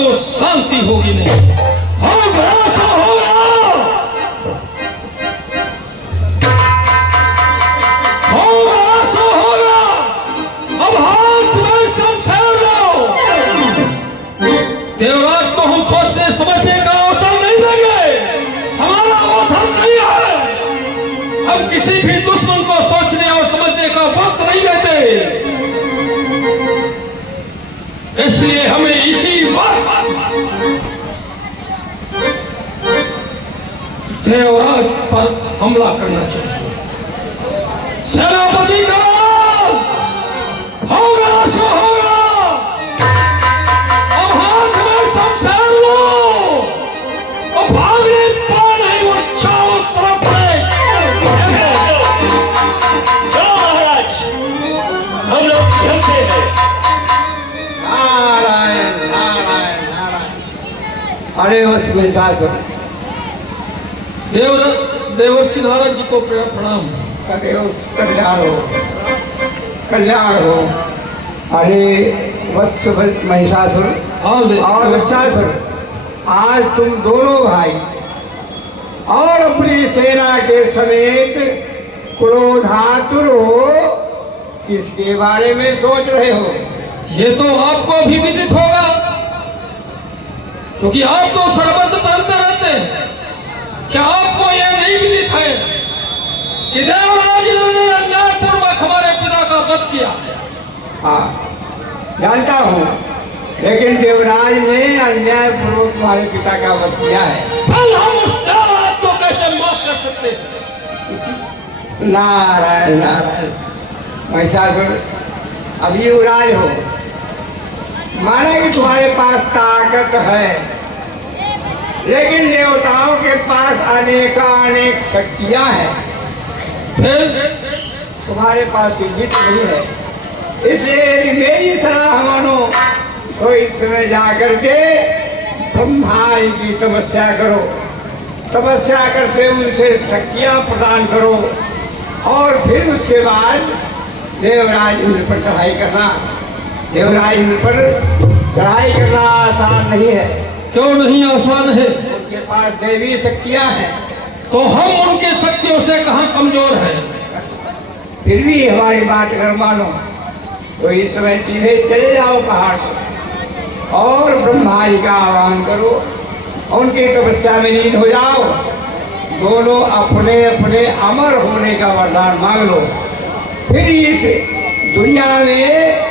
आपको शांति होगी नहीं। होगा सो होगा, होगा सो होगा। अब हाथ में शमशेर लो। देवराज को हम सोचने समझने का अवसर नहीं देंगे। हमारा वो धर्म नहीं है। हम किसी भी दुश्मन को सोचने और समझने का वक्त नहीं देते। इसलिए हमें इसी वक्त देवराज पर हमला करना चाहिए। सेनापति करो, होगा सो होगा। अब हाथ में शमशेर लो। अब भागने पा नहीं, वो चारों तरफ है। महाराज, हम लोग चलते हैं। नारायण नारायण नारायण। अरे उसमें सासुर देवर्षि नारद जी को प्रणाम। कल्याण हो, कल्याण हो। अरे वत्स महिषासुर और वत्सासुर, आज तुम दोनों भाई और अपनी सेना के समेत क्रोधातुर हो, किसके बारे में सोच रहे हो? ये तो आपको भी विदित होगा, क्योंकि आप तो सर्वत्र टहलते रहते हैं। क्या आपको यह नहीं विदित है कि देवराज इंद्र ने अन्यायपूर्वक हमारे पिता का वध किया? हाँ, जानता हूँ, लेकिन देवराज ने अन्यायपूर्वक तुम्हारे पिता का वध किया है। फिर हम उस देवराज को कैसे माफ कर सकते हैं? नारायण नारायण। महिषासुर, अभी युवराज हो, माना कि तुम्हारे पास ताकत है, लेकिन देवताओं के पास अनेक शक्तियां हैं। फिर तुम्हारे पास विद्युत नहीं है। इसलिए यदि मेरी सलाह मानो तो इस समय जाकर के ब्रह्मा जी की तपस्या करो। तपस्या करके उनसे शक्तियां प्रदान करो और फिर उसके बाद देवराज इंद्र पर चढ़ाई करना। देवराज इंद्र पर चढ़ाई करना आसान नहीं है। क्यों नहीं आसान है? उनके पास देवी शक्तियां हैं। तो हम उनकी शक्तियों से कहां कमजोर हैं? फिर भी हमारी बात अगर मानो तो इस समय सीधे चले जाओ पहाड़ पर और ब्रह्मा जी का आह्वान करो, उनकी तपस्या में लीन हो जाओ। दोनों अपने अपने अमर होने का वरदान मांग लो। फिर इस दुनिया में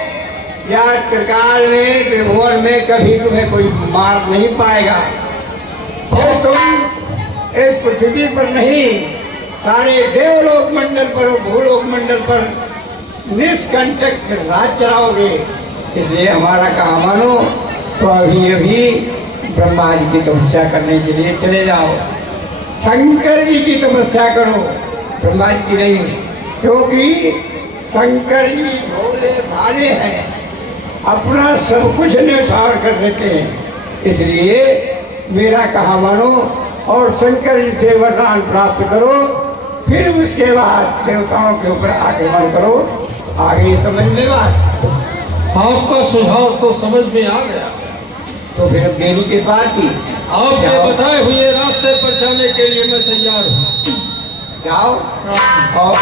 या त्रिकाल में, त्रिभुवन में कभी तुम्हें कोई मार नहीं पाएगा। फिर तुम इस पृथ्वी पर नहीं, सारे देवलोक मंडल पर, भूलोक मंडल पर निष्कंटक राज चलाओगे। इसलिए हमारा कहा मानो तो अभी अभी ब्रह्मा जी की तपस्या करने के लिए चले जाओ। शंकर जी की तपस्या करो, ब्रह्मा जी की नहीं, क्योंकि शंकर जी भोले भाले हैं, अपना सब कुछ न्यौछावर कर देते हैं। इसलिए मेरा कहा मानो और शंकर जी से वरदान प्राप्त करो। फिर उसके बाद देवताओं के ऊपर आक्रमण करो। आगे समझ में बात? आपका सुझाव तो समझ में आ गया। तो फिर अब देरी के बाद की आपके बताए हुए रास्ते पर जाने के लिए मैं तैयार हूँ। जाओ और